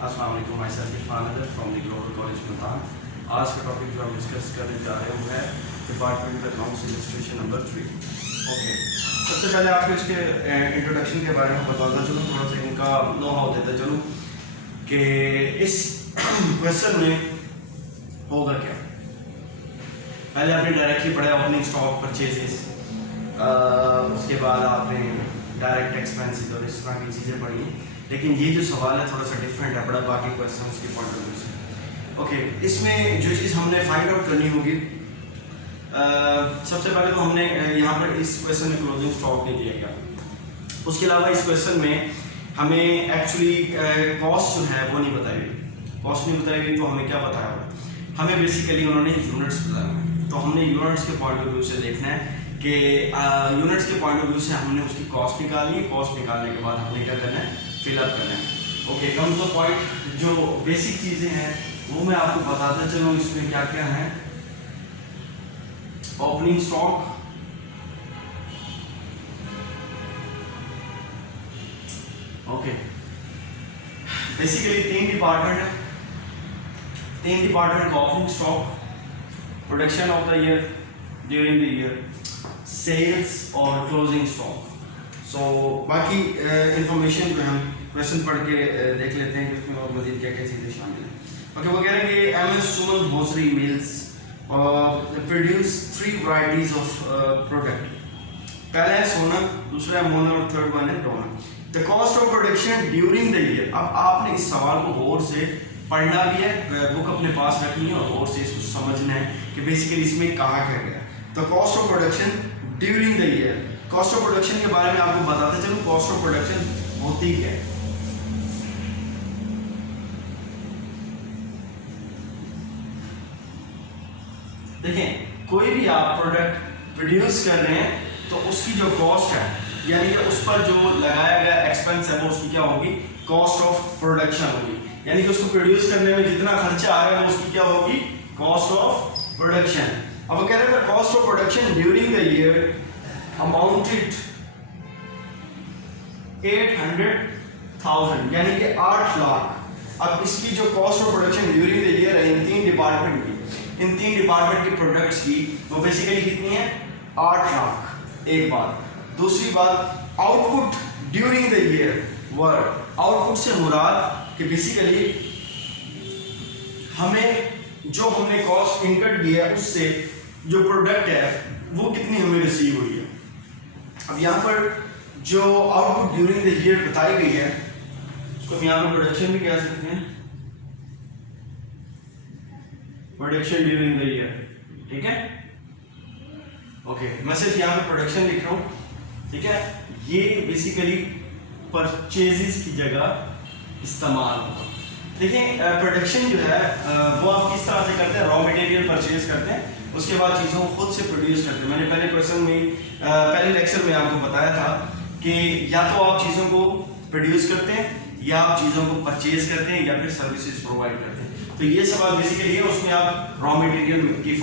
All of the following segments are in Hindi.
अस्सलाम वालेकुम, my self Irfan other from the global college Multan. आज का टॉपिक जो हम डिस्कस करने जा रहे हैं वो है department accounts illustration number 3। Okay, सबसे पहले आपको इसके इंट्रोडक्शन के बारे में बताता चलूँ, थोड़ा सा इनका नो हाउ देता चलूँ कि इस क्वेश्चन में होगा क्या। पहले आपने डायरेक्टली पढ़ा ओपनिंग स्टॉक परचेजेस, उसके बाद आपने डायरेक्ट एक्सपेंसेस और इस तरह की चीज़ें पढ़ी, लेकिन ये जो सवाल है थोड़ा सा डिफरेंट है, बड़ा बाकी क्वेश्चंस के पॉइंट ऑफ व्यू से। ओके, इसमें जो चीज़ हमने फाइंड आउट करनी होगी, सबसे पहले तो हमने यहाँ पर इस क्वेश्चन में क्लोजिंग स्टॉक नहीं दिया गया। उसके अलावा इस क्वेश्चन में हमें एक्चुअली कॉस्ट जो है वो नहीं बताई गई। कॉस्ट नहीं बताई गई तो हमें क्या बताया हुआ, हमें बेसिकली उन्होंने यूनिट्स बताया हुआ है। तो हमने यूनिट्स के पॉइंट ऑफ व्यू से देखना है कि यूनिट्स के पॉइंट ऑफ व्यू से हमने उसकी कॉस्ट निकाली है। कॉस्ट निकालने के बाद हमने क्या करना है, फिलअप करना है। Okay, come to the point जो बेसिक चीज़ें हैं वो मैं आपको बताता चलूँ इसमें क्या क्या है। ओपनिंग स्टॉक, ओके, बेसिकली तीन डिपार्टमेंट का opening stock, production of the year, during the year, sales और क्लोजिंग स्टॉक। सो बाकी इंफॉर्मेशन जो हम क्वेश्चन पढ़ के देख लेते हैं कि उसमें और मजीद क्या क्या चीज़ें शामिल हैं। ओके, वो कह रहे हैं कि M S Suman Bhosari mills produce 3 varieties of product. पहला है सोना, दूसरा है मोना और थर्ड वन है डोना। The cost of production during the year. अब आपने इस सवाल को गौर से पढ़ना भी है, बुक अपने पास रखनी है और गौर से इसको समझना है कि बेसिकली इसमें कहा क्या गया। The cost of production during the year. Cost of production के बारे में आपको बताते चलूं, कॉस्ट ऑफ प्रोडक्शन होती क्या है। देखें, कोई भी आप प्रोडक्ट प्रोड्यूस कर रहे हैं तो उसकी जो कॉस्ट है, यानी कि उस पर जो लगाया गया एक्सपेंस है वो उसकी क्या होगी, कॉस्ट ऑफ प्रोडक्शन होगी। यानी कि उसको प्रोड्यूस करने में जितना खर्चा आ रहा है वो उसकी क्या होगी, कॉस्ट ऑफ प्रोडक्शन। अब वो कह रहे हैं cost of production during the year amounted 800,000, यानी कि 8 लाख। अब इसकी जो cost of production during the year है इन तीन डिपार्टमेंट की प्रोडक्ट्स की, वो बेसिकली कितनी है, 8 लाख। एक बात। दूसरी बात, output during the year word, output से मुराद कि बेसिकली हमें जो हमने कॉस्ट इनकट किया है उससे जो प्रोडक्ट है वो कितनी हमें रिसीव हुई है। अब यहाँ पर जो आउटपुट ड्यूरिंग द ईयर बताई गई है उसको हम यहाँ पर प्रोडक्शन भी कह सकते हैं, प्रोडक्शन ड्यूरिंग द ईयर। ठीक है, ओके, मैं सिर्फ यहाँ पे प्रोडक्शन लिख रहा हूँ। ठीक है, ये बेसिकली परचेजेस की जगह इस्तेमाल होगा। देखिए, प्रोडक्शन जो है वो आप किस तरह से करते हैं, रॉ मटेरियल परचेज करते हैं, उसके बाद चीज़ों को खुद से प्रोड्यूस करते हैं। मैंने पहले क्वेश्चन में पहले लेक्चर में आपको बताया था कि या तो आप चीज़ों को प्रोड्यूस करते हैं, या आप चीज़ों को परचेज करते हैं, या फिर सर्विसेज प्रोवाइड करते हैं। तो ये सवाल बेसिकली है, उसमें आप रॉ मटेरियल की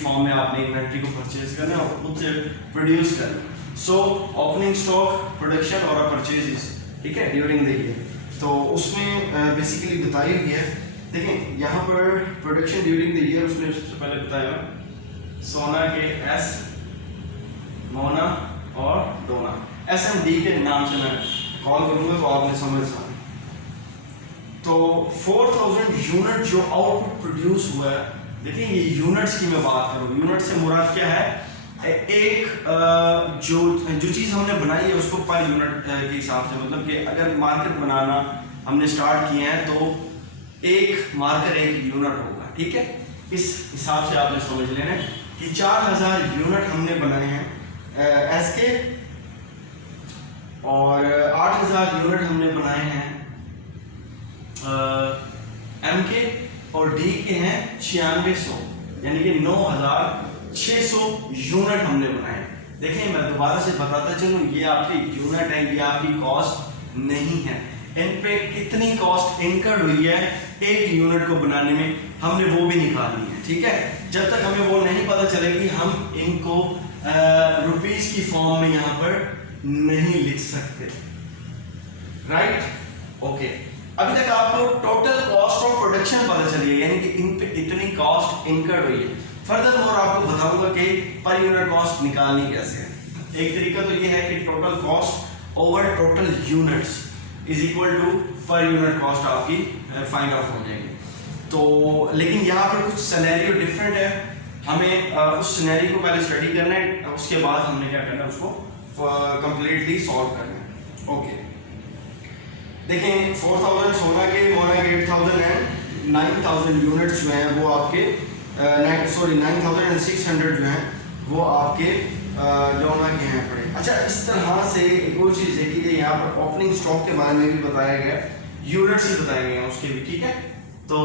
फॉर्म में आपने इन्वेंट्री को परचेज करना है और खुद से प्रोड्यूस करना। सो ओपनिंग स्टॉक, प्रोडक्शन और परचेजेस, ठीक है, ड्यूरिंग द ईयर। तो उसमें बेसिकली बताई हुई है। देखें, यहाँ पर प्रोडक्शन ड्यूरिंग द ईयर उसने सबसे पहले बताया सोना के एस, मोना और डोना। SMD के नाम से मैं कॉल करूँगा तो आपने समझ सकते। तो 4000 यूनिट जो आउटपुट प्रोड्यूस हुआ है, देखिए ये यूनिट्स की मैं बात करूँ, यूनिट से मुराद क्या है, एक जो चीज़ हमने बनाई है उसको पर यूनिट के हिसाब से, मतलब कि अगर मार्केट बनाना हमने स्टार्ट किए हैं तो एक मार्कर एक यूनिट होगा। ठीक है, इस हिसाब से आपने समझ लेना है कि 4000 यूनिट हमने बनाए हैं SK, और 8000 यूनिट हमने बनाए हैं MK, और D के हैं 9600, यानी कि 9600 यूनिट हमने बनाए हैं। देखिए, मैं दोबारा से बताता चलूँ, ये आपकी यूनिट है, ये आपकी कॉस्ट नहीं है। इन पे कितनी कॉस्ट इनकर्ड हुई है एक यूनिट को बनाने में, हमने वो भी निकालनी है। ठीक है, जब तक हमें वो नहीं पता चलेगी हम इनको रुपीस की फॉर्म में यहाँ पर नहीं लिख सकते। Right okay. अभी तक आपको टोटल कॉस्ट ऑफ प्रोडक्शन पता चली है, यानी कि इन पे इतनी कॉस्ट इनकर्ड हुई है। फर्दर मोर आपको बताऊंगा कि पर यूनिट कॉस्ट निकालनी कैसे है। एक तरीका तो ये है कि total cost over total units is equal to per unit cost आपकी फाइंड आउट हो जाएगी। तो लेकिन यहाँ पर कुछ सिनेरियो डिफरेंट है, हमें उस सिनेरियो को पहले स्टडी करना है, उसके बाद हमने क्या करना है उसको कंप्लीटली सॉल्व करना है। ओके देखें 4000 सोना के मोर 8000 एंड 9000 यूनिट्स जो हैं वो आपके 9600 जो हैं वो आपके डोना के हैं पड़े। अच्छा इस तरह से एक और चीज़ देखी गई यहाँ पर ओपनिंग स्टॉक के बारे में भी बताया गया, यूनिट्स ही बताए गए हैं उसके भी, ठीक है। तो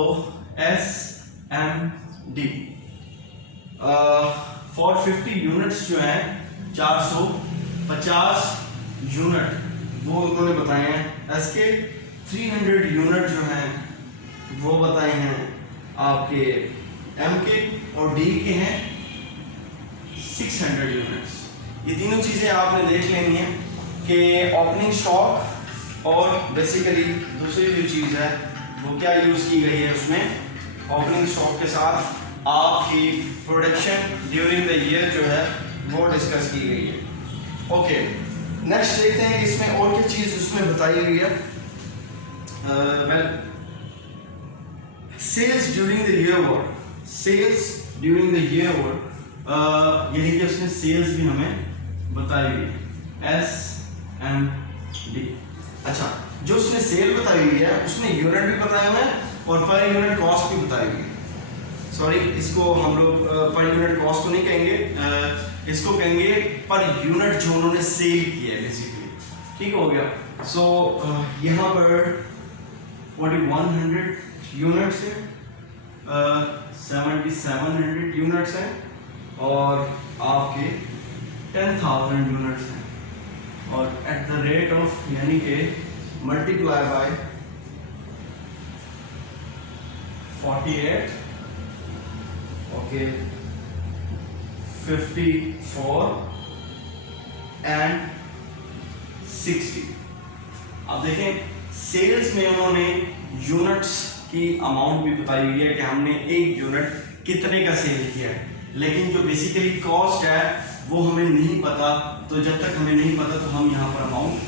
SMD फॉर 50 यूनिट्स जो हैं 450 यूनिट वो उन्होंने बताए हैं। SK 300 यूनिट जो हैं वो बताए हैं आपके MK, और D के हैं 600 यूनिट्स। ये तीनों चीज़ें आपने देख लेनी है कि ओपनिंग स्टॉक और बेसिकली दूसरी जो चीज़ है वो क्या यूज़ की गई है उसमें। ओपनिंग स्टॉक के साथ आपकी प्रोडक्शन ड्यूरिंग द ईयर जो है वो डिस्कस की गई है। ओके नेक्स्ट देखते हैं कि इसमें और क्या चीज़ उसमें बताई हुई है। Well sales during the year were, sales during the year were यानी कि उसने सेल्स भी हमें बताई हुई है SMD। अच्छा जो उसने सेल बताई हुई है उसने यूनिट भी बताया हुआ है और पर यूनिट कॉस्ट भी बताई हुई है। सॉरी इसको हम लोग पर यूनिट कॉस्ट को नहीं कहेंगे, इसको कहेंगे पर यूनिट जो उन्होंने सेल किया है बेसिकली, ठीक हो गया। सो यहाँ पर 100 यूनिट्स है, 7700 यूनिट्स हैं और आपके 10,000 यूनिट्स हैं, और एट द रेट ऑफ यानी कि मल्टीप्लाई बाय 48 ओके 54 एंड 60। अब देखें सेल्स में उन्होंने यूनिट्स की अमाउंट भी बताई हुई है कि हमने एक यूनिट कितने का सेल किया है, लेकिन जो बेसिकली कॉस्ट है वो हमें नहीं पता। तो जब तक हमें नहीं पता तो हम यहाँ पर अमाउंट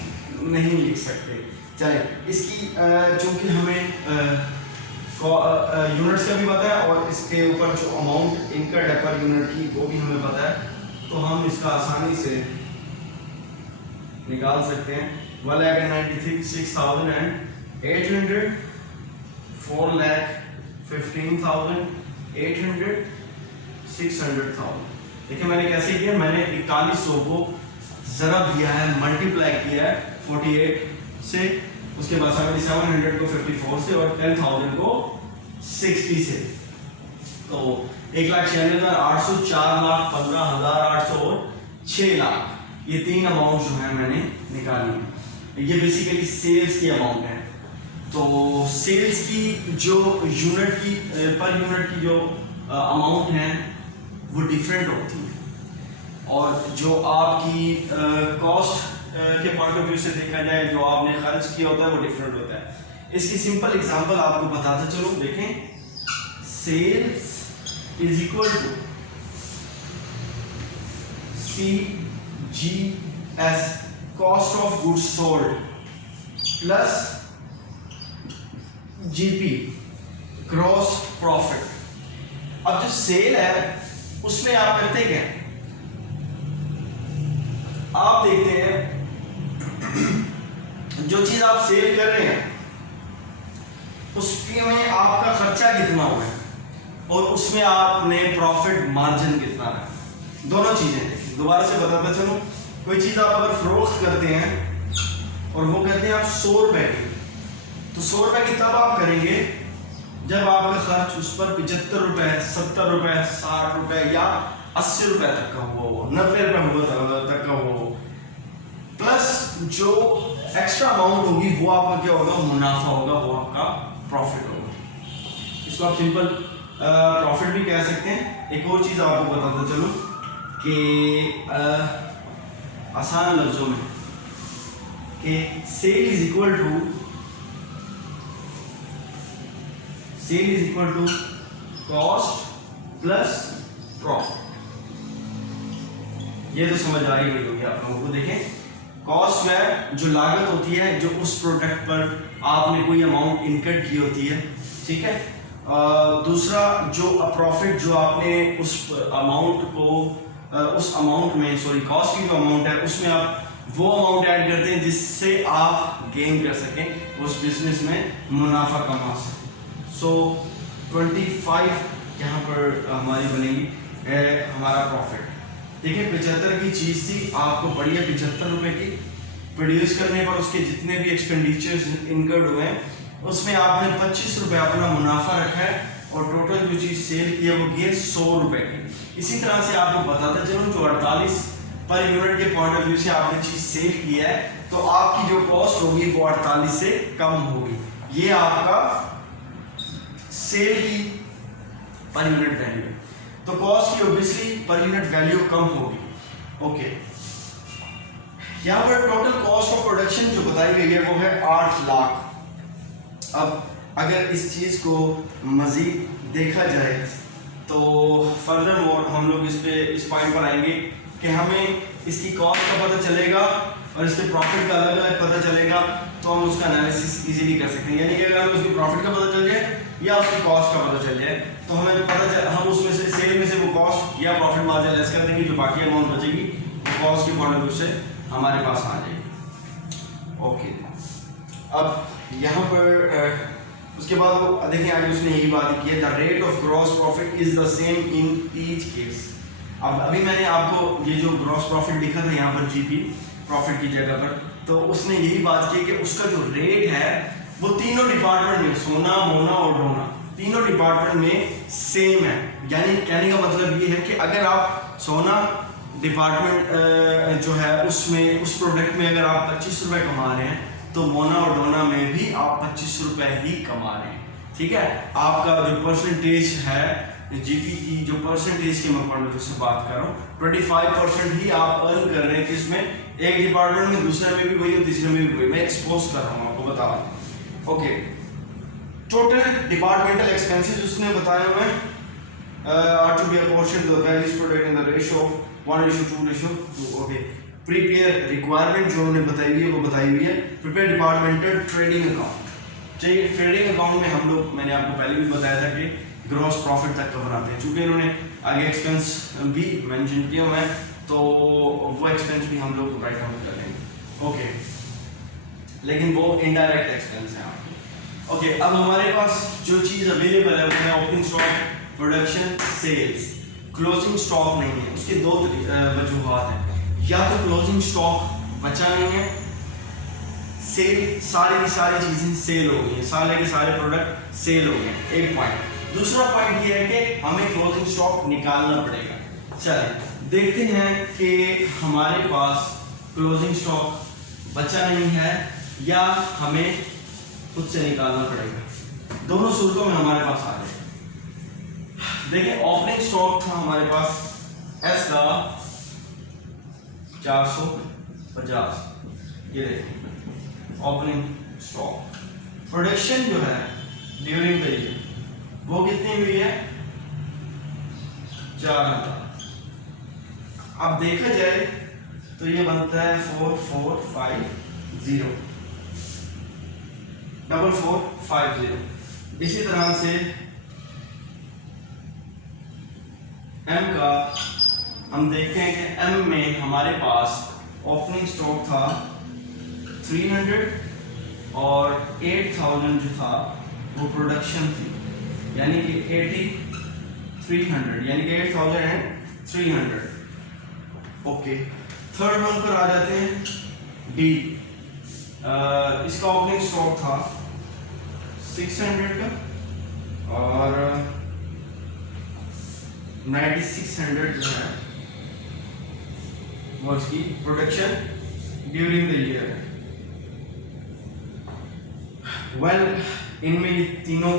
नहीं लिख सकते। चले इसकी चूंकि हमें यूनिट्स का भी पता है और इसके ऊपर जो अमाउंट इनकर्ड है पर यूनिट की वो भी हमें पता है, तो हम इसका आसानी से निकाल सकते हैं। 1,96,800 4,15,800 600,000। देखिए मैंने कैसे किया, मैंने 4100 को ज़रब दिया है, मल्टीप्लाई किया है 48 से, उसके बाद 7700 को 54 से और 10,000 को 60 से। तो 1,96,800, 4,15,800 और 6 लाख, ये तीन अमाउंट जो है मैंने निकाली। ये बेसिकली सेल्स की अमाउंट है। तो सेल्स की जो यूनिट की पर यूनिट की जो अमाउंट है वो डिफरेंट होती है, और जो आपकी कॉस्ट के पॉइंट ऑफ व्यू से देखा जाए जो आपने खर्च किया होता है वो डिफरेंट होता है। इसकी सिंपल एग्जांपल आपको बताते चलो। देखें sales is equal to CGS cost of goods sold plus GP gross profit. अब जो सेल है उसमें आप करते क्या, आप देखते हैं जो चीज आप सेल कर रहे हैं उसके में आपका खर्चा कितना हुआ है और उसमें आपने प्रॉफिट मार्जिन कितना है, दोनों चीजें देखिए। दोबारा से बताता चलो, कोई चीज आप अगर फरोख्त करते हैं और वो कहते हैं आप 100 रुपए की, तो 100 रुपए की तब आप करेंगे जब आपका खर्च उस पर 75 रुपए 70 रुपए 60 रुपए या 80 रुपए तक का हुआ हो, 90 रुपए हुआ तक का हुआ हो, प्लस जो एक्स्ट्रा अमाउंट होगी वो आपका क्या होगा, मुनाफा होगा, वो आपका प्रॉफिट होगा। इसको आप सिंपल प्रॉफिट भी कह सकते हैं। एक और चीज आपको बताता चलो कि आसान लफ्जों में कि sale is equal to cost plus profit. ये तो समझ आ ही गई होगी आप लोगों को। देखें, कॉस्ट है जो लागत होती है जो उस प्रोडक्ट पर आपने कोई अमाउंट इनकट की होती है, ठीक है। दूसरा जो प्रॉफिट जो आपने उस अमाउंट को उस अमाउंट में कॉस्ट की जो अमाउंट है उसमें आप वो अमाउंट ऐड करते हैं जिससे आप गेन कर सकें, उस बिजनेस में मुनाफा कमा सकें। सो 25 यहाँ पर हमारी बनेगी हमारा प्रॉफिट। देखिए 75 की चीज़ थी, आपको पड़ी है 75 रुपए की। प्रोड्यूस करने पर उसके जितने भी एक्सपेंडिचर्स इनकर्ड हुए हैं उसमें आपने 25 रुपए अपना मुनाफा रखा है और टोटल जो चीज़ सेल की है वो की है 100 रुपए की। इसी तरह से आपको बताता चलूँ जो 48 पर यूनिट के पॉइंट ऑफ व्यू से आपने चीज़ सेल की है तो आपकी जो कॉस्ट होगी वो 48 से कम होगी। ये आपका सेल की पर यूनिट वैल्यू, तो कॉस्ट की ऑब्वियसली पर यूनिट वैल्यू कम होगी। ओके, यहाँ पर टोटल कॉस्ट ऑफ प्रोडक्शन जो बताई गई है वो है 8 लाख। अब अगर इस चीज़ को मज़ीद देखा जाए तो फर्दर मोर हम लोग इस पॉइंट पर आएंगे कि हमें इसकी कॉस्ट का पता चलेगा और इसके प्रॉफिट का अलग अलग पता चलेगा तो हम उसका एनालिसिस इजीली कर सकते हैं। यानी कि अगर हमें उसकी प्रॉफिट का पता चल जाए या उसकी कॉस्ट का पता चल जाए तो हमें हम उसमें से सेल में से वो कॉस्ट या प्रॉफिट मार्जिन लेस कर देंगे, जो बाकी अमाउंट बचेगी वो कॉस्ट की पॉइंट ऑफ व्यू से हमारे पास आ जाएगी। ओके, अब यहाँ पर उसके बाद वो देखिए आगे उसने यही बात की है, the rate of gross profit is the same in each case. अब अभी मैंने आपको ये जो ग्रॉस प्रॉफिट लिखा था यहाँ पर जीपी प्रॉफिट की जगह पर, तो उसने यही बात की कि उसका जो रेट है वो तीनों डिपार्टमेंट में, सोना, मोना और डोना, तीनों डिपार्टमेंट में सेम है। यानी कहने का मतलब ये है कि अगर आप सोना डिपार्टमेंट जो है उसमें उस प्रोडक्ट में अगर आप 25 रुपये कमा रहे हैं तो मोना और डोना में भी आप 25 रुपये ही कमा रहे हैं, ठीक है। आपका जो परसेंटेज है जीपी की, जो परसेंटेज की मैं पॉइंट से बात कर रहा हूँ, 25% ही आप अर्न कर रहे हैं किसमें, एक डिपार्टमेंट में, दूसरे में भी वही और तीसरे में भी वही। मैं एक्सपोज कर रहा हूँ आपको, बता रहा हूँ। ओके, टोटल डिपार्टमेंटल एक्सपेंसेस उसने बताए हुए हैं are to be apportioned to the various product in the ratio of 1:2:2। Okay, prepare requirement जो उन्होंने बताई हुई है वो बताई हुई है, प्रिपेयर डिपार्टमेंटल ट्रेडिंग अकाउंट। चाहिए ट्रेडिंग अकाउंट में हम लोग, मैंने आपको पहले भी बताया था कि ग्रॉस प्रॉफिट तक का बनाते हैं, चूंकि इन्होंने आगे एक्सपेंस भी मेंशन किया हुआ है तो वो एक्सपेंस भी हम लोग राइट डाउन करेंगे। ओके, लेकिन वो इनडायरेक्ट एक्सपेंस है आपके। ओके, अब हमारे पास जो चीज़ अवेलेबल है वो है opening stock, production, sales. Closing stock नहीं है, उसके दो वजूहात हैं, या तो क्लोजिंग स्टॉक बचा नहीं है, सेल सारी की सारी चीज़ें सेल हो गई हैं, सारे के सारे प्रोडक्ट सेल हो गए, एक पॉइंट। दूसरा पॉइंट ये है कि हमें क्लोजिंग स्टॉक निकालना पड़ेगा। चलें देखते हैं कि हमारे पास क्लोजिंग स्टॉक बचा नहीं है या हमें खुद से निकालना पड़ेगा। दोनों सूरतों में हमारे पास आ जाए। देखिए ओपनिंग स्टॉक था हमारे पास एस का 450, ये देखिए ओपनिंग स्टॉक। प्रोडक्शन जो है ड्यूरिंग द ईयर वो कितनी हुई है, 4000। अब देखा जाए तो ये बनता है 4450, 4450। इसी तरह से एम का हम देखते हैं कि एम में हमारे पास ओपनिंग स्टॉक था 300 और 8000 जो था वो प्रोडक्शन थी, यानी कि 8300, यानी कि 8300। ओके, थर्ड वन पर आ जाते हैं, डी। इसका ओपनिंग स्टॉक था 600 का और 9600 जो है वो इसकी production during the year. Well इनमें ये तीनों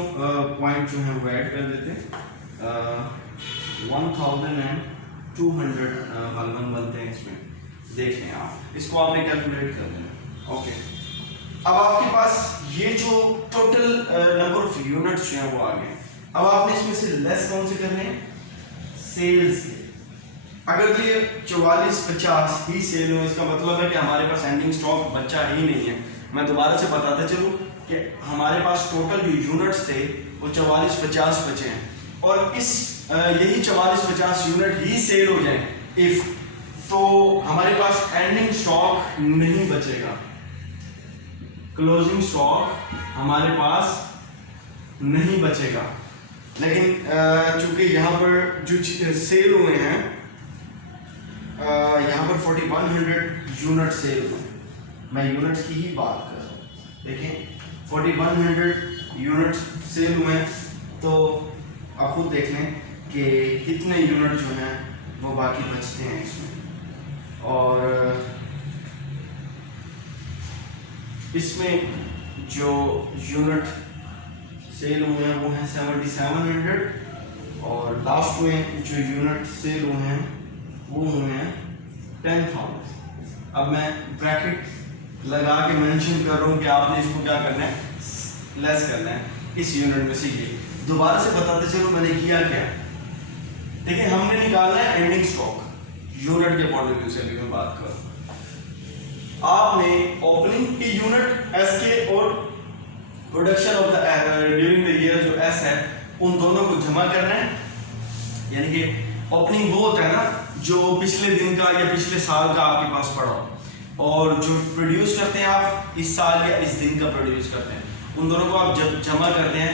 पॉइंट जो हैं वो ऐड कर देते हैं, 1200 वाले बनते हैं इसमें। देख लें आप, इसको आपने कैलकुलेट कर लेना। ओके, अब आपके पास ये जो टोटल नंबर ऑफ यूनिट्स जो हैं वो आ गए। अब आपने इसमें से लेस कौन से करने हैं? सेल्स के। अगर तो ये 44-50 ही सेल हो, इसका मतलब है कि हमारे पास एंडिंग स्टॉक बचा ही नहीं है। मैं दोबारा से बताते चलूँ कि हमारे पास टोटल जो यूनिट्स थे वो 44-50 बचे हैं, और इस यही 44-50 यूनिट ही सेल हो जाए इफ, तो हमारे पास एंडिंग स्टॉक नहीं बचेगा, क्लोजिंग स्टॉक हमारे पास नहीं बचेगा। लेकिन चूंकि यहाँ पर जो सेल हुए हैं, यहाँ पर 4100 यूनिट सेल हुए, मैं यूनिट्स की ही बात कर रहा हूँ। देखें 4100 यूनिट सेल हुए हैं, तो आप खुद देख लें कि कितने यूनिट जो हैं वो बाकी बचते हैं इसमें। और इसमें जो यूनिट सेल हुए हैं वो हैं 7700, और लास्ट में जो यूनिट सेल हुए हैं वो हुए हैं 10,000। अब मैं ब्रैकेट लगा के मेंशन कर रहा हूँ कि आपने इसको क्या करना है, लेस करना है इस यूनिट में से। ये दोबारा से बताते चलो मैंने किया क्या। देखिए हमने निकालना है एंडिंग स्टॉक यूनिट के पॉइंट ऑफ व्यू से। अभी मैं बात करूँ, आपने ओपनिंग की यूनिट एस के और production of the during the year जो एस है, उन दोनों को जमा करना है। यानी कि ओपनिंग वो होता है ना जो पिछले दिन का या पिछले साल का आपके पास पड़ा हो, और जो प्रोड्यूस करते हैं आप इस साल या इस दिन का प्रोड्यूस करते हैं, उन दोनों को आप जब जमा करते हैं,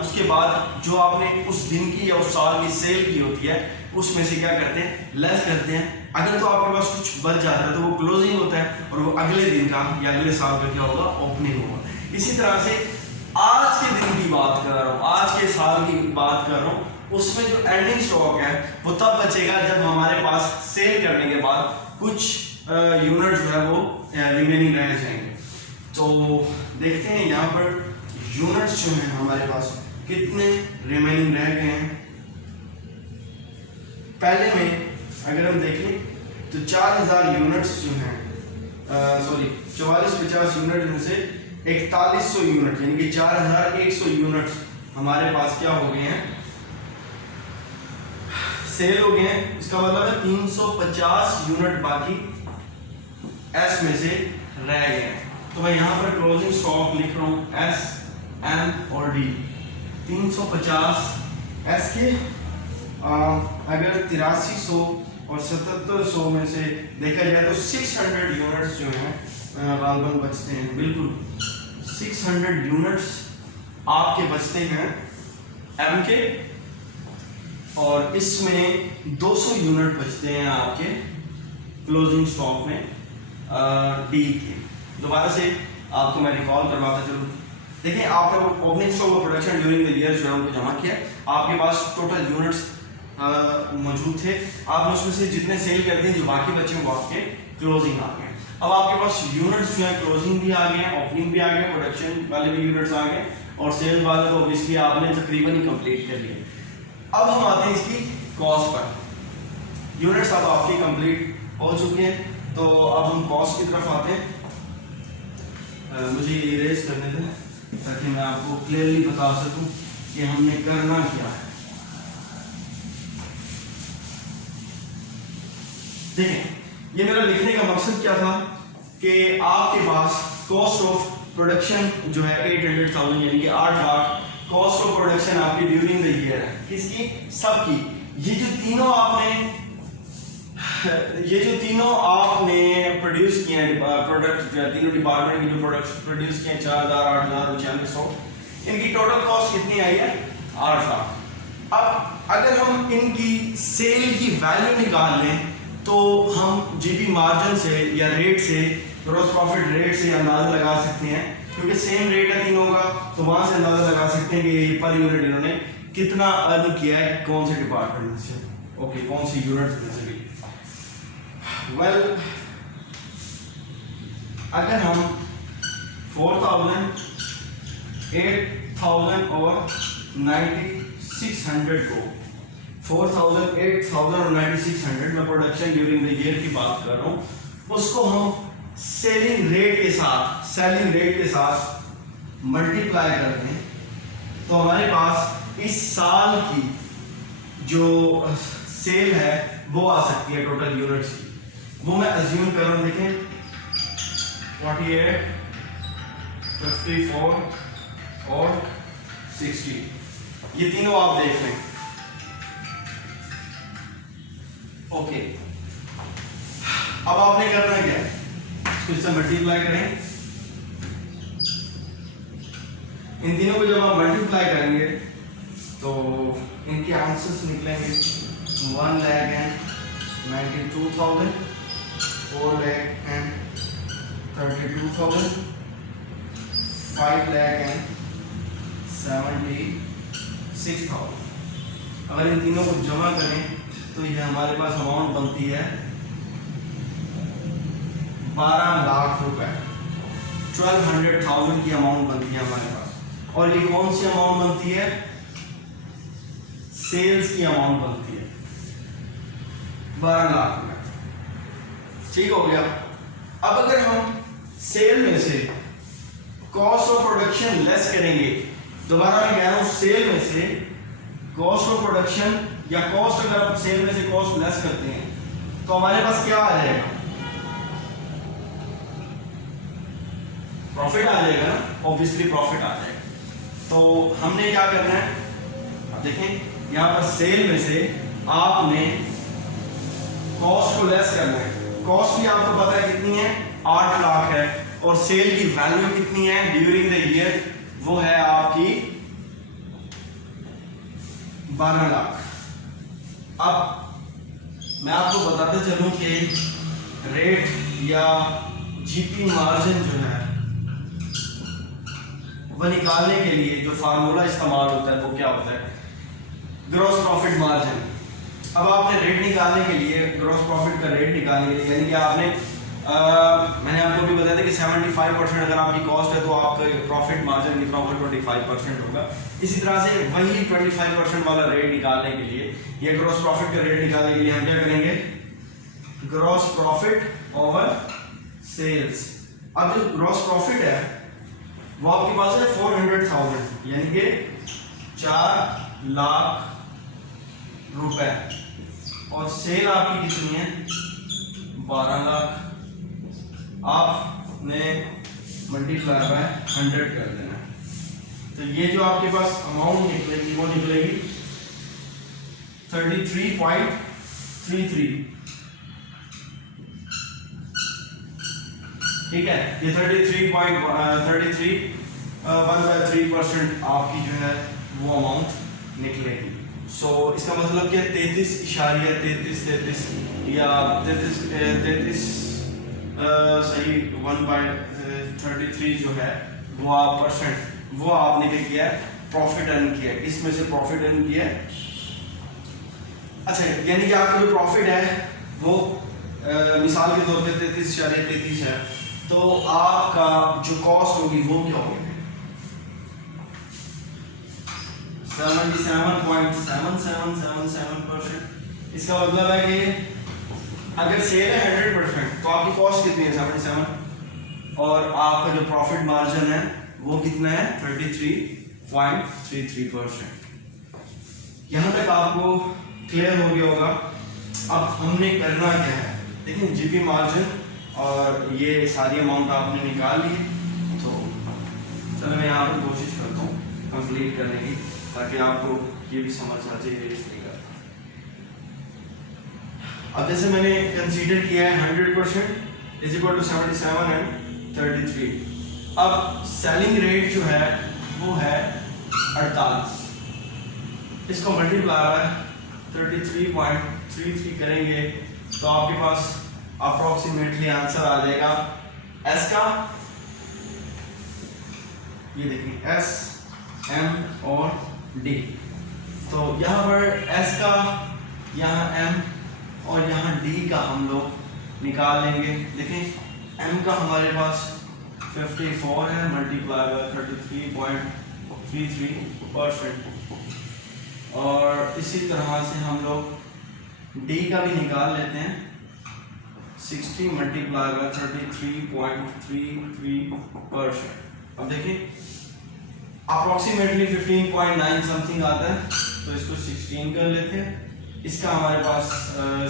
उसके बाद जो आपने उस दिन की या उस साल की सेल की होती है उसमें से क्या करते हैं, लेस करते हैं। अगर तो आपके पास कुछ बच जाता है तो वो क्लोजिंग होता है, और वो अगले दिन का या अगले साल का क्या होगा, ओपनिंग होगा। इसी तरह से आज के दिन की बात कर रहा हूँ, आज के साल की बात कर रहा हूँ, उसमें जो एंडिंग स्टॉक है वो तब बचेगा जब हमारे पास सेल करने के बाद कुछ यूनिट जो है वो रिमेनिंग रह जाएंगे। तो देखते हैं यहाँ पर यूनिट्स जो हैं हमारे पास कितने रिमेनिंग रह गए हैं। पहले में अगर हम देखें तो 4000 यूनिट्स जो हैं, सॉरी 44-50 यूनिट में से 4100 यूनिट यानी कि 4100 यूनिट हमारे पास क्या हो गए हैं, सेल हो गए हैं। इसका मतलब है 350 यूनिट बाकी एस में से रह गए हैं। तो मैं यहाँ पर क्लोजिंग स्टॉक लिख रहा हूँ एस, एम और डी। 350 एस के अगर 8300 और 7700 में से देखा जाए तो 600 यूनिट्स जो हैं गालबन बचते हैं। बिल्कुल 600 यूनिट्स आपके बचते हैं एम के, और इसमें 200 यूनिट बचते हैं आपके क्लोजिंग स्टॉक में डी के। दोबारा से आपको मैं रिकॉल करवाता चलूँ। देखिए आपने ओपनिंग स्टॉक और प्रोडक्शन ड्यूरिंग द ईयर जो है उनको जमा किया, आपके पास टोटल यूनिट्स मौजूद थे, आपने उसमें से जितने सेल करते हैं जो बाकी बचे हैं वो आपके क्लोजिंग आ गए। अब आपके पास यूनिट्स जो है क्लोजिंग भी आ गए हैं, ओपनिंग भी आ गए, प्रोडक्शन वाले भी यूनिट्स आ गए, और सेल वाले तो ऑब्वियसली आपने तकरीबन ही कंप्लीट कर लिए। अब हम आते हैं इसकी कॉस्ट पर। यूनिट्स अब आपकी कंप्लीट हो चुके हैं, तो अब हम कॉस्ट की तरफ आते हैं। मुझे इरेज करने दें ताकि मैं आपको क्लियरली बता सकूं कि हमने करना क्या है। देखें ये मेरा लिखने का मकसद क्या था कि आपके पास कॉस्ट ऑफ प्रोडक्शन जो है 800,000 यानी कि 8 लाख कॉस्ट ऑफ प्रोडक्शन आपकी ड्यूरिंग द ईयर है। किसकी? सबकी। ये जो तीनों आपने प्रोड्यूस किए हैं प्रोडक्ट, तीनों डिपार्टमेंट की जो प्रोडक्ट प्रोड्यूस किए हैं 4000, 8000 और 9600, इनकी टोटल कॉस्ट कितनी आई है? 8 लाख। अब अगर हम इनकी सेल की वैल्यू निकाल लें तो हम जीपी मार्जिन से या रेट से, ग्रॉस प्रॉफिट रेट से अंदाजा लगा सकते हैं, क्योंकि सेम रेट है तीनों का, तो वहां से अंदाजा लगा सकते हैं कि पर यूनिट इन्होंने कितना अर्न किया है कौन से डिपार्टमेंट से, ओके कौन सी यूनिट में से भी। वेल अगर हम 4000, 8000 और 9600 को 4000, 8000 और 9600 में प्रोडक्शन ड्यूरिंग द ईयर की बात कर रहा हूँ, उसको हम सेलिंग रेट के साथ मल्टीप्लाई कर दें तो हमारे पास इस साल की जो सेल है वो आ सकती है टोटल यूनिट्स की। वो मैं अज्यूम कर रहा हूँ, देखें 48, 54 और 60, ये तीनों आप देख लें। ओके, अब आपने करना क्या है, इससे मल्टीप्लाई करें। इन तीनों को जब आप मल्टीप्लाई करेंगे तो इनके आंसर्स निकलेंगे 1,92,000, 4,32,000, 5,76,000। अगर इन तीनों को जमा करें तो ये हमारे पास अमाउंट बनती है 12 लाख रुपए, 1200,000 की अमाउंट बनती है हमारे पास। और ये कौन सी अमाउंट बनती है, सेल्स की अमाउंट बनती है 12 लाख रुपए। ठीक हो गया। अब अगर हम सेल में से कॉस्ट ऑफ प्रोडक्शन लेस करेंगे, दोबारा मैं कह रहा हूं सेल में से कॉस्ट ऑफ प्रोडक्शन या कॉस्ट, अगर आप सेल में से कॉस्ट लेस करते हैं तो हमारे पास क्या आ जाएगा, प्रॉफिट आ जाएगा ना, ऑब्वियसली प्रॉफिट आ जाएगा। तो हमने क्या करना है, अब देखें यहां पर सेल में से आपने कॉस्ट को लेस करना है। कॉस्ट भी आपको पता है कितनी है, 8 लाख है, और सेल की वैल्यू कितनी है ड्यूरिंग द ईयर, वो है आपकी 12 लाख। अब मैं आपको बताते चलूं कि रेट या जीपी मार्जिन जो है वो निकालने के लिए जो फार्मूला इस्तेमाल होता है वो क्या होता है, ग्रॉस प्रॉफिट मार्जिन। अब आपने रेट निकालने के लिए, ग्रॉस प्रॉफिट का रेट निकालने के लिए, यानी कि आपने मैंने आपको भी बताया था कि 75% अगर आपकी कॉस्ट है तो आपका प्रॉफिट मार्जिन कितना होगा, 25% होगा। इसी तरह से वही 25% वाला रेट निकालने के लिए या ग्रॉस प्रॉफिट का रेट निकालने के लिए हम क्या करेंगे, ग्रॉस प्रॉफिट ओवर सेल्स। अब जो ग्रॉस प्रॉफिट है वो आपके पास है 400,000, यानी कि 4 लाख रुपए, और सेल आपकी कितनी है 12 लाख। आपने मल्टीप्लाई बाय 100 कर देना, तो ये जो आपके पास अमाउंट निकलेगी वो निकलेगी 33.33। ठीक है, ये 1/3% आपकी जो है वो अमाउंट निकलेगी। सो इसका मतलब क्या, 33.33 या 33 सही 1/33 जो है वो आप परसेंट, वो आपने क्या किया है, प्रॉफिट अर्न किया है। इसमें से प्रॉफिट अर्न किया है। अच्छा, यानी कि आपका जो प्रॉफिट है वो मिसाल के तौर पे 33.33 है, तो आपका जो कॉस्ट होगी वो क्या होगी, 77.7777%। इसका मतलब है कि अगर सेल है 100% तो आपकी कॉस्ट कितनी है 77, और आपका जो प्रॉफिट मार्जिन है वो कितना है 33.33%। यहां तक आपको क्लियर हो गया होगा। अब हमने करना क्या है, देखिए जीपी मार्जिन और ये सारी अमाउंट आपने निकाल ली, तो चलो मैं यहाँ पर कोशिश करता हूँ कंप्लीट करने की, ताकि आपको ये भी समझ आ जाए ये इसलिए करता। अब जैसे मैंने कंसीडर किया है 100% इज इक्वल टू 77 एंड 33। अब सेलिंग रेट जो है वो है 48, इसको मल्टीप्लाई बाय 33.33 करेंगे तो आपके पास अप्रोक्सीमेटली आंसर आ जाएगा एस का, ये देखिए एस, एम और डी। तो यहाँ पर एस का, यहाँ एम और यहाँ डी का हम लोग निकाल लेंगे। देखिए एम का हमारे पास 54 है, मल्टीप्लाई बाय 33.33%, और इसी तरह से हम लोग डी का भी निकाल लेते हैं। 60 मल्टीप्लाई बाय 33.33%। अब देखिए अप्रोक्सीमेटली 15.9 समथिंग आता है, तो इसको 16 कर लेते हैं। इसका हमारे पास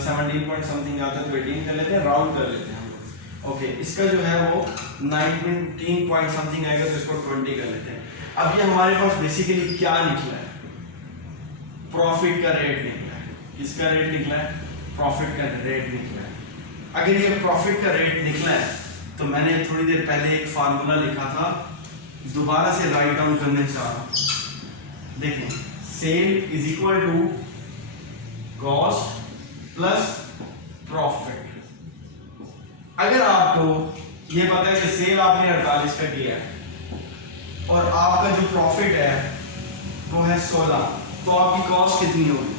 17 पॉइंट समथिंग आता है, तो 18 कर लेते हैं, राउंड कर लेते हैं हम लोग। ओके, इसका जो है वो 19 पॉइंट समथिंग आएगा, तो इसको 20 कर लेते हैं। अब ये हमारे पास बेसिकली क्या निकला है? प्रॉफिट का रेट निकला है। किसका रेट निकला है? प्रॉफिट का रेट निकला है। अगर ये प्रॉफिट का रेट निकला है तो मैंने थोड़ी देर पहले एक फार्मूला लिखा था, दोबारा से राइट डाउन करने चाह रहा हूं। देखें, sale is equal to cost plus profit. अगर आपको ये पता है कि सेल आपने 48 का किया है और आपका जो प्रॉफिट है वो है 16, तो आपकी कॉस्ट कितनी होगी?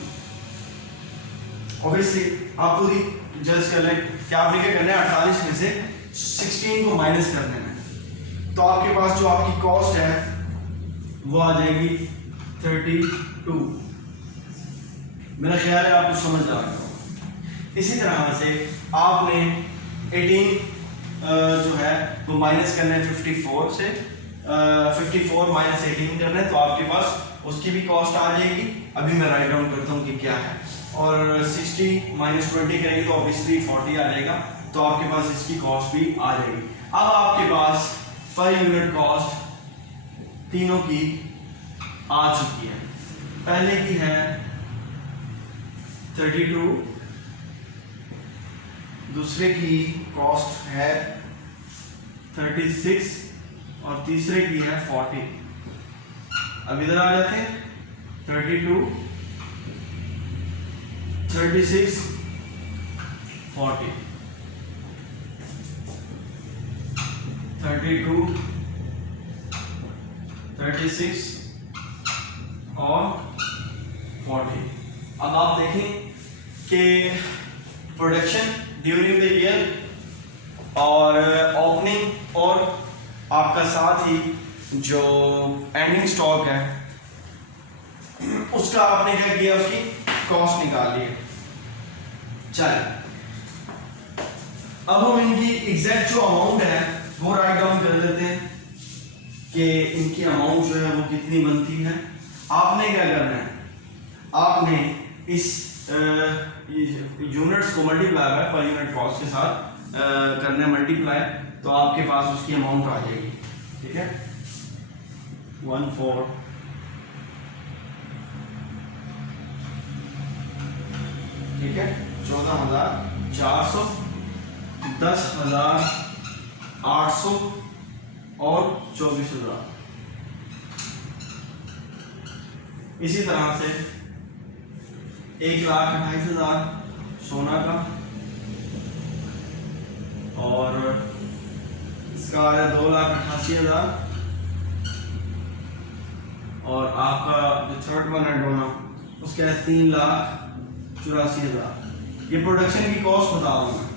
ऑब्वियसली आप पूरी जज कर लें कि आपने क्या करना है, 48 में से 16 को माइनस कर देना है, तो आपके पास जो आपकी कॉस्ट है वो आ जाएगी 32। मेरा ख्याल है आपको समझ आ रहा होगा। इसी तरह से आपने 18 जो है वो माइनस करना है 54 से, 54 माइनस 18 करना है, तो आपके पास उसकी भी कॉस्ट आ जाएगी। अभी मैं राइट डाउन करता हूँ कि क्या है। और 60 माइनस 20 करेंगे तो ऑब्वियसली 40 आ जाएगा, तो आपके पास इसकी कॉस्ट भी आ जाएगी। अब आपके पास पर यूनिट कॉस्ट तीनों की आ चुकी है। पहले की है 32, दूसरे की कॉस्ट है 36 और तीसरे की है 40। अब इधर आ जाते हैं, 32, 36, 40, 32, 36 और 40। अब आप देखें कि प्रोडक्शन ड्यूरिंग द ईयर और ओपनिंग और आपका साथ ही जो एंडिंग स्टॉक है उसका आपने क्या किया, उसकी कॉस्ट निकाल ली है। चलिए अब हम इनकी एग्जैक्ट जो अमाउंट है वो राइट डाउन कर देते हैं कि इनकी अमाउंट जो है वो कितनी बनती है। आपने क्या करना है, आपने इस यूनिट्स को मल्टीप्लाई बाय पर यूनिट कॉस्ट के साथ करना है मल्टीप्लाई, तो आपके पास उसकी अमाउंट आ जाएगी। ठीक है, 14 ठीक है, 14,400, 10,800 और 24,000। इसी तरह से 1,28,000 सोना का, और इसका आ रहा है 2,88,000, और आपका जो थर्ड वन है डोना उसका है 3,84,000। ये प्रोडक्शन की कॉस्ट बता रहा हूँ मैं।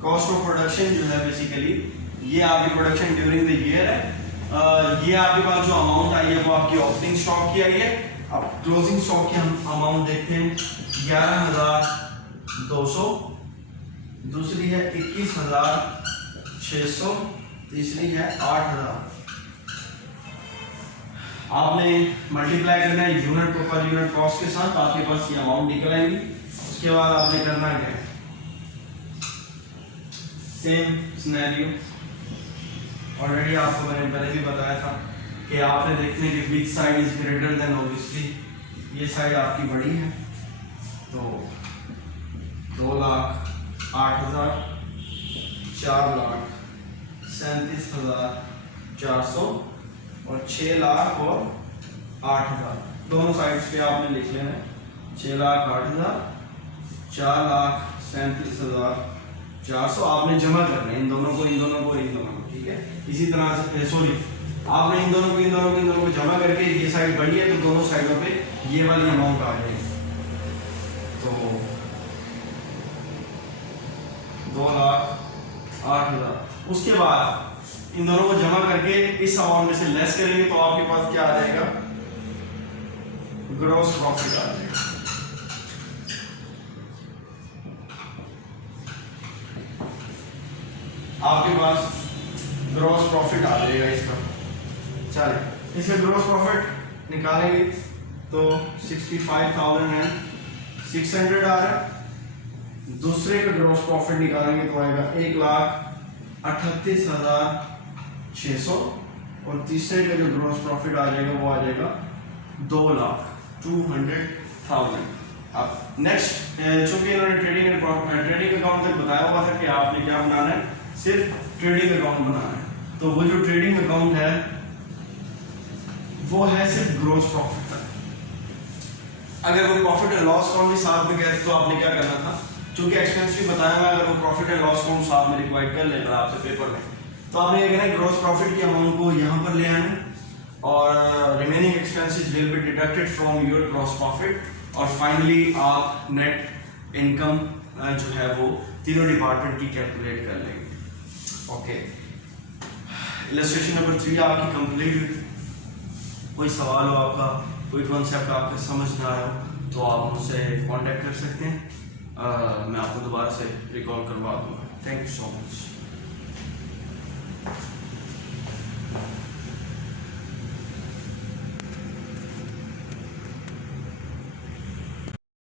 कॉस्ट ऑफ प्रोडक्शन जो है बेसिकली ये आपकी प्रोडक्शन ड्यूरिंग द ईयर है। ये आपके पास जो अमाउंट आई है वो आपकी ओपनिंग स्टॉक की आई है। अब क्लोजिंग स्टॉक की हम अमाउंट देखते हैं, 11,200, दूसरी है 21,600, तीसरी है 8,000। आपने मल्टीप्लाई करना है यूनिट को पर यूनिट कॉस्ट के साथ, आपके पास ये अमाउंट निकल आएगी। उसके बाद आपने करना है सेम सिनेरियो, ऑलरेडी आपको मैंने पहले भी बताया था कि आपने देखने की big side is greater than, obviously ये साइड आपकी बड़ी है, तो 2,08,000, 4,37,400 और 6,00,000 और 8,000 दोनों साइड्स पे आपने लिख लेना है। 6,08,000, 4,37,400 आपने जमा करना है इन दोनों को, इन दोनों को, इन दोनों को। ठीक है, इसी तरह से सॉरी आपने इन दोनों को, इन दोनों को, इन दोनों को जमा करके ये साइड बड़ी है तो दोनों साइडों पे ये वाली अमाउंट आ जाएगी। तो 2,08,000। उसके बाद इन दोनों को जमा करके इस अमाउंट में से लेस करेंगे तो आपके पास क्या आ जाएगा, ग्रॉस प्रॉफिट आ जाएगा। आपके पास ग्रॉस प्रॉफिट आ जाएगा इसका। चलिए इसका ग्रॉस प्रॉफिट निकालेंगे तो 65,600 आ रहा है। दूसरे का ग्रॉस प्रॉफिट निकालेंगे तो आएगा 1,38,600 और तीसरे का जो ग्रॉस प्रॉफिट आ जाएगा वो आ जाएगा 2,02,000। अब नेक्स्ट, चूंकि इन्होंने ट्रेडिंग अकाउंट तक बताया हुआ था कि आपने क्या बनाना है, सिर्फ ट्रेडिंग अकाउंट बनाना है। तो वो जो ट्रेडिंग अकाउंट है वो है सिर्फ ग्रॉस प्रॉफिट तक। अगर वो प्रॉफिट एंड लॉस अकाउंट भी साथ में कहते तो आपने क्या करना था, क्योंकि एक्सपेंस भी बताया मैं, अगर वो प्रॉफिट एंड लॉस अकाउंट साथ में रिक्वायर्ड कर लेना आपसे पेपर में, तो आपने ये कहना है ग्रॉस प्रॉफिट की अमाउंट को यहाँ पर ले आना और remaining expenses will be deducted from your gross profit और फाइनली आप नेट इनकम जो है वो तीनों डिपार्टमेंट की कैलकुलेट कर लेंगे। ओके, इलस्ट्रेशन नंबर 3 आपकी कंप्लीट हुई। कोई सवाल हो आपका, कोई कॉन्सेप्ट आपको समझ ना आया हो तो आप मुझसे कांटेक्ट कर सकते हैं, मैं आपको दोबारा से रिकॉल करवा दूँगा। Thank you so much.